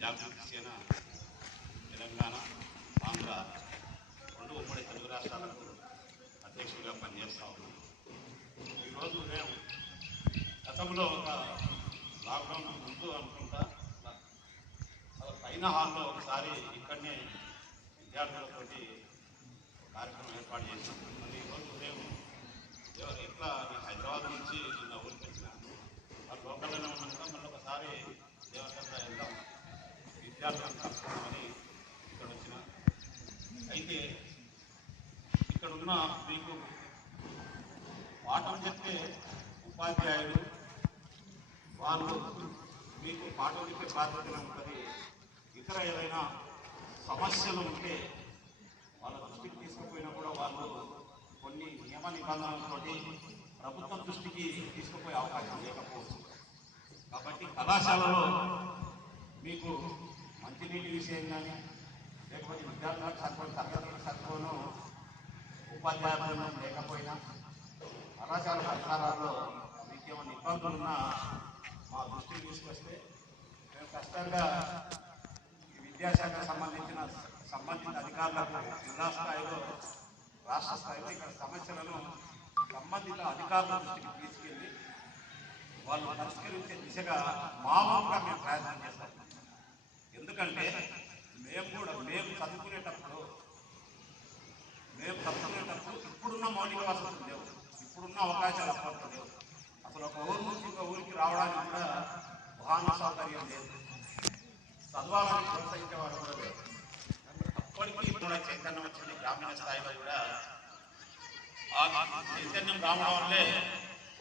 జాగృతి సేన తెలంగాణ ఆంధ్ర రెండు ఉమ్మడి తెలుగు రాష్ట్రాలకు అధ్యక్షుడిగా పనిచేస్తా ఉన్నాం. ఈరోజు మేము గతంలో ఒక లాక్డౌన్ ముందు అనుకుంటా అలా పైన హాల్లో ఒకసారి ఇక్కడనే విద్యార్థులతోటి కార్యక్రమం ఏర్పాటు చేసాం మళ్ళీ ఈరోజు ఉదయం ఎట్లా నేను హైదరాబాద్ నుంచి నిన్న ఊరికి వచ్చిన వాళ్ళు లోకల్లోనే ఉన్నాం మళ్ళీ ఒకసారి దేవస్థానం వెళ్దాం. విద్యార్థులను కలుసుకుందామని ఇక్కడ వచ్చిన అయితే ఇక్కడ ఉన్న మీకు పాఠం చెప్పే ఉపాధ్యాయులు వాళ్ళు మీకు పాఠం చెప్పే బాధ్యత ఉంటుంది. ఇతర ఏదైనా సమస్యలు ఉంటే వాళ్ళ దృష్టికి తీసుకుపోయినా కూడా వాళ్ళు కొన్ని నియమ నిబంధనలతోటి ప్రభుత్వం దృష్టికి తీసుకుపోయే అవకాశం లేకపోవచ్చు. కాబట్టి కళాశాలలో మీకు మంచినీటి విషయం కానీ లేకపోతే విద్యార్థులకు సరిపోయిన తరగతులకు సరిపోను ఉపాధ్యాయులను లేకపోయినా కళాశాల పరిసరాల్లో మీకు ఏమైనా ఇబ్బందులు మా దృష్టికి తీసుకొస్తే మేము కష్టంగా ఈ విద్యాశాఖకు సంబంధించిన సంబంధిత అధికారులకు జిల్లా స్థాయిలో రాష్ట్ర స్థాయిలో ఇక్కడ సమస్యలను సంబంధిత అధికారుల దృష్టికి తీసుకెళ్ళి వాళ్ళు పరిష్కరించే దిశగా మామూలుగా మేము ప్రయత్నం చేస్తాం. ఎందుకంటే మేము కూడా మేము చదువుకునేటప్పుడు మేము చదువుకునేటప్పుడు ఇప్పుడున్న మౌలిక వసతులు లేవు. ఇప్పుడున్న అవకాశాలు అప్పట్లో లేవు. అసలు ఒక ఊరు నుంచి ఒక ఊరికి రావడానికి కూడా వాహన సౌకర్యం లేదు. చదవాలని ప్రోత్సహించే వాళ్ళు కూడా లేదు అప్పటికి కూడా చైతన్యం వచ్చింది గ్రామీణ స్థాయిలో కూడా. ఆ చైతన్యం రావడం వల్లే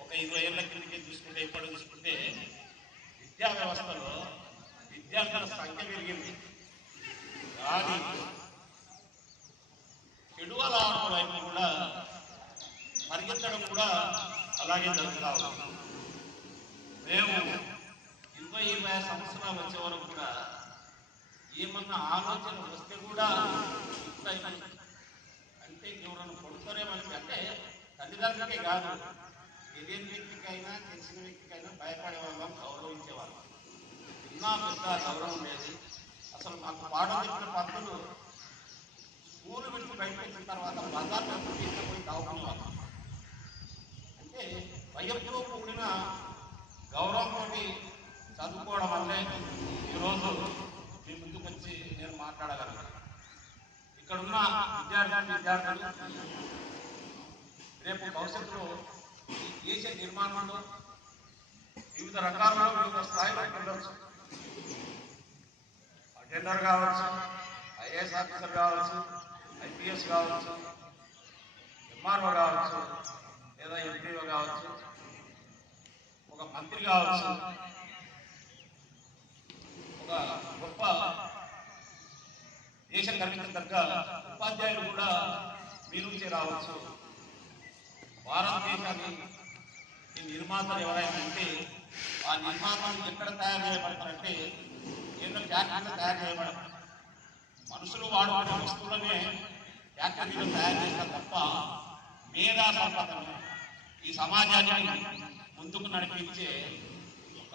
ఒక ఇరవై ఏళ్ళ కిందకి చూసుకుంటే ఇప్పుడు చూసుకుంటే విద్యా వ్యవస్థలో విద్యార్థుల సంఖ్య పెరిగింది. కానీ చెడు అలవాట్ల వైపు కూడా పరిగెత్తడం కూడా అలాగే జరుగుతా ఉంది. మేము ఇరవై ఇరవై సంవత్సరాలు వచ్చే వరకు కూడా ఏమన్నా ఆలోచన వస్తే కూడా ఇట్లా అంటే ఎవరన్నా కొడుతారేమని అంటే తల్లిదండ్రులకే కాదు. తెలియని వ్యక్తికైనా తెలిసిన వ్యక్తికైనా భయపడే వాళ్ళం గౌరవించే వాళ్ళం పెద్ద గౌరవం లేదు అసలు మాకు పాఠం చెప్పిన పద్ధతులు స్కూల్ విడిచి బయటకు వచ్చిన తర్వాత బజార్ తీసుకుపోయి తాగుకునే అంటే వయస్సులో కూడిన గౌరవంతో చదువుకోవడం వల్లే ఈరోజు మీ ముందుకు వచ్చి నేను మాట్లాడగలను. ఇక్కడున్న విద్యార్థి విద్యార్థులు రేపు భవిష్యత్తులో ఈ దేశ నిర్మాణంలో వివిధ రకాలలో వివిధ స్థాయిలో వెళ్ళవచ్చు అటెండర్ కావచ్చు ఐఏఎస్ ఆఫీసర్ కావచ్చు ఐపీఎస్ కావచ్చు ఎంఆర్ఓ కావచ్చు లేదా ఎంపీఓ కావచ్చు ఒక మంత్రి కావచ్చు ఒక గొప్ప దేశం గర్వించదగ్గ ఉపాధ్యాయులు కూడా మీ నుంచి రావచ్చు. భారతదేశాన్ని ఈ నిర్మాతలు ఎవరైనా ఉంటే ఆ నిర్మాతలు ఎక్కడ తయారు చేయబడతారంటే ఎన్నో ఫ్యాక్టరీలు తయారు చేయబడతారు మనుషులు వాడుకునే వస్తువులనే ఫ్యాక్టరీలు తయారు చేస్తారు తప్ప మేధా సంపదను ఈ సమాజాన్ని ముందుకు నడిపించే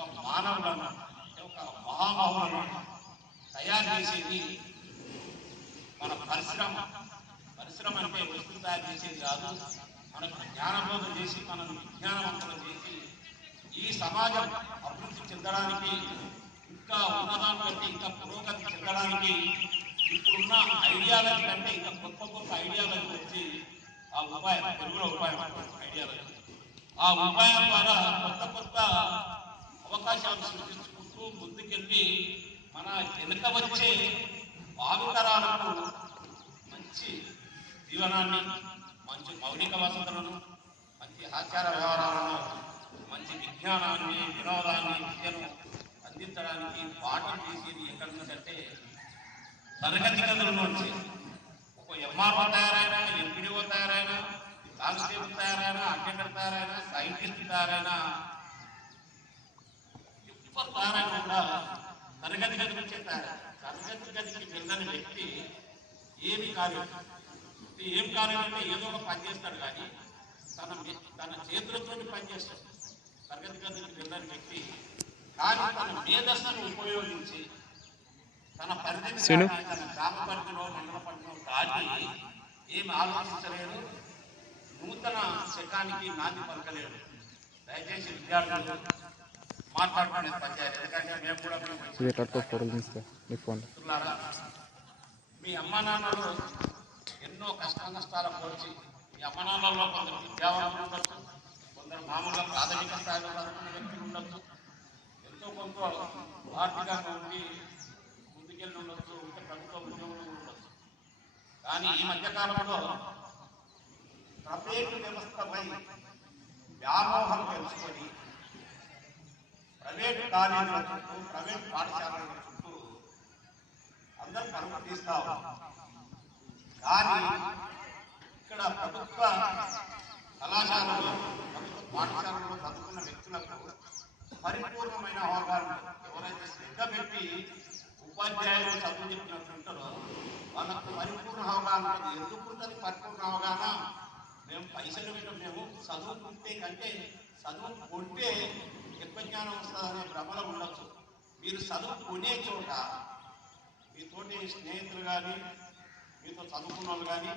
ఒక మానవులను ఒక మహామహులను తయారు చేసేది మన పరిశ్రమ. పరిశ్రమ అంటే వస్తువు తయారు చేసేది కాదు మనకు జ్ఞానబోధం చేసి మనం విజ్ఞానవంతులు చేసి ఈ సమాజం అభివృద్ధి చెందడానికి ఇంకా ఉన్నదాని కంటే ఇంకా పురోగతి చెందడానికి ఇప్పుడున్న ఐడియాల కంటే ఇంకా గొప్ప గొప్ప ఐడియాలజీ వచ్చి ఆ ఉపాయం తెలుగులో ఉపాయం ఐడియాలజీ ఆ ఉపాయం ద్వారా కొత్త కొత్త అవకాశాలు సృష్టించుకుంటూ ముందుకెళ్ళి మన వెనుక వచ్చే భావితరాలకు మంచి జీవనాన్ని మంచి మౌలిక వసతులను మంచి ఆచార వ్యవహారాలను మంచి విజ్ఞానాన్ని వినోదాన్ని విద్యను గుర్తించడానికి పాఠం చేసేది ఎక్కడ తరగతి గదుల నుంచి ఒక ఎంఆర్ఓ తయారైనా ఎంపీడీఓ తయారైనా కానిస్టేబుల్ తయారైనా అటెండర్ తయారైనా సైంటిస్ట్ తయారైనా ఎవరు తయారైనా కూడా తరగతి గది నుంచే తయారు తరగతి గదికి వెళ్ళని వ్యక్తి ఏమి కార్యం ఏం కార్యం అంటే ఏదో ఒక పని చేస్తాడు కానీ తన తన చేతులతో పనిచేస్తాడు తరగతి గదికి వెళ్ళని వ్యక్తి కానీ తన మేధస్సును ఉపయోగించి తన పరిధిని శీను? దాటి, తన గ్రామ పరిధిలో మండల పరిధిలో దాటి ఏమి ఆలోచించలేరు నూతన శకానికి నాంది పలకలేరు దయచేసి విద్యార్థులు మాట్లాడుకునే పంచాయతీ ఎందుకంటే మేము కూడా మీ అమ్మ నాన్నలు ఎన్నో కష్ట నష్టాల పోల్చి మీ అమ్మ నాన్నల్లో కొందరు విద్యావంతులు ఉండొచ్చు కొందరు మామూలుగా ప్రాథమిక స్థాయిలో ఉండొచ్చు. ఎంతో కొంత ఆర్థికంగా ఉండి ముందుకెళ్ళి ఉండొచ్చు ఇంకా ప్రభుత్వ ఉద్యోగులు ఉండొచ్చు. కానీ ఈ మధ్యకాలంలో ప్రైవేటు వ్యవస్థపై వ్యామోహం తెలుసుకొని ప్రైవేటు కాలేజీల చుట్టూ ప్రైవేటు పాఠశాలల చుట్టూ అందరూ పరుగు తీస్తా కానీ ఇక్కడ ప్రభుత్వ కళాశాలలో ప్రభుత్వ పాఠశాలలో చదువుకున్న వ్యక్తులకు పరిపూర్ణమైన అవగాహన ఎవరైతే శ్రద్ధ పెట్టి ఉపాధ్యాయులు చదువు చెప్పినట్టుంటారో వాళ్ళకు పరిపూర్ణ అవగాహన ఎందుకు ఉంటుంది పరిపూర్ణ అవగాహన? మేము పైసలు పెట్టం మేము చదువుకుంటే కంటే చదువు కొంటే ఎక్కువ జ్ఞానం వస్తుందనే భ్రమలో ఉండొచ్చు. మీరు చదువు కొనే చోట మీతోటి స్నేహితులు కానీ మీతో చదువుకున్న వాళ్ళు కానీ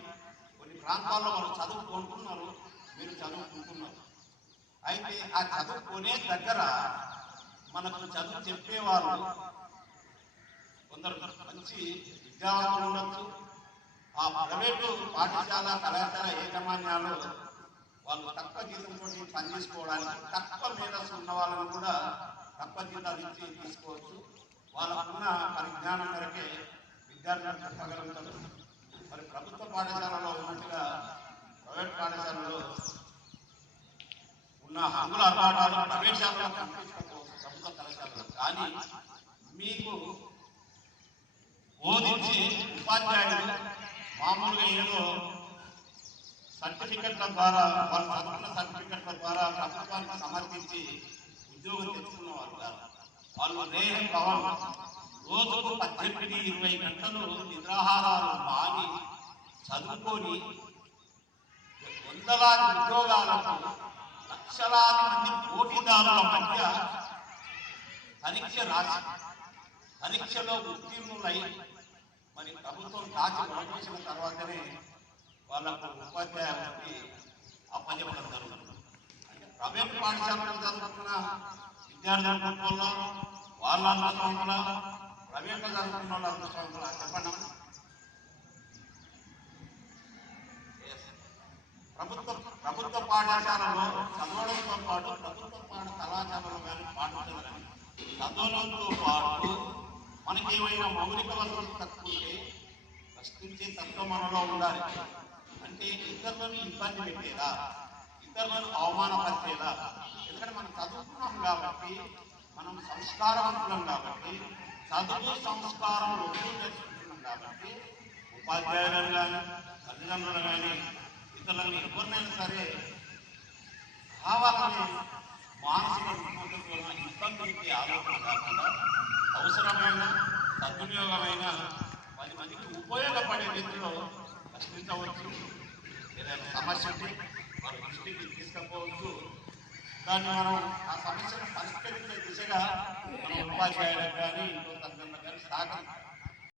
కొన్ని ప్రాంతాల్లో వాళ్ళు చదువుకుంటున్నారు మీరు చదువుకుంటున్నారు. అయితే ఆ చదువుకునే దగ్గర మనకు చదువు చెప్పేవారు కొందరు మంచి విద్యావంతులు ఉండొచ్చు. ఆ ప్రైవేటు పాఠశాల కళాశాల యాజమాన్యాలు వాళ్ళు తక్కువ జీతంతో పని చేసుకోవడానికి తక్కువ మేధస్సు ఉన్న వాళ్ళని కూడా తక్కువ జీతాలు ఇచ్చి తీసుకోవచ్చు. వాళ్ళకున్న పరిజ్ఞానం మేరకే విద్యార్థులు చెప్పగలుగుతారు మరి ప్రభుత్వ పాఠశాలలో ఉన్నట్టుగా ప్రైవేట్ పాఠశాలలో ఉన్న హంగుల అర్పాటాలు ప్రైవేట్ శాలలో ప్రభుత్వ కళాశాలలో కానీ మీకు బోధించి ఉపాధ్యాయులు మామూలుగా ఏదో సర్టిఫికెట్ల ద్వారా వాళ్ళు చదువుకున్న సర్టిఫికెట్ల ద్వారా ప్రభుత్వానికి సమర్పించి ఉద్యోగం తెచ్చుకున్న వాళ్ళు కాదు. వాళ్ళు రేహం భవన్ రోజుకు పద్దెనిమిది ఇరవై గంటలు నిద్రాహారాలు మాని చదువుకొని వందలాది ఉద్యోగాలకు లక్షలాది మంది పోటీదారుల మధ్య పరీక్ష రాసి పరీక్షలో ఉత్తీర్ణులై మరి ప్రభుత్వం రాసి ప్రవేశించిన తర్వాతనే వాళ్ళకు ఉపాధ్యాయులకి అప్పజెప్పడం జరుగుతుంది. అంటే ప్రైవేట్ పాఠశాలలో చదువుకున్న విద్యార్థుల కుటుంబంలో వాళ్ళ అనుభవంలో ప్రైవేట్లో చదువుకున్న వాళ్ళ అనుభవంలో చెప్పండి. ప్రభుత్వం ప్రభుత్వ పాఠశాలలో చదవడంతో పాటు ప్రభుత్వ పాఠ కళాశాలలో కానీ పాఠశాల చదవడంతో పాటు మనకి ఏమైనా మౌలిక వసతులు తక్కువంటే ప్రశ్నించే తత్వం మనలో ఉండాలి. అంటే ఇతరులను ఇబ్బంది పెట్టేలా ఇతరులను అవమానపరిచేలా. ఎందుకంటే మనం చదువుకున్నాం కాబట్టి మనం సంస్కారవంతులం కాబట్టి చదువు సంస్కారం రెండు నేర్చుకుంటున్నాం కాబట్టి ఉపాధ్యాయులను కానీ తల్లిదండ్రులు కానీ ఇతరులను ఎవరినైనా సరే కావాలని మానసిక రుగ్మతతో ఇబ్బంది పెట్టే ఆలోచన కాకుండా అవసరమైన సద్వినియోగమైన పది మందికి ఉపయోగపడే రీతిలో ప్రశ్నించవచ్చు ఏదైనా సమస్య ఉంటే వారి దృష్టికి తీసుకపోవచ్చు. దాన్ని మనం ఆ సమస్యను పరిష్కరించే దిశగా మన ఉపాధ్యాయులకు కానీ ఇంకో తల్లిదండ్రులకు కానీ సహకరించాలి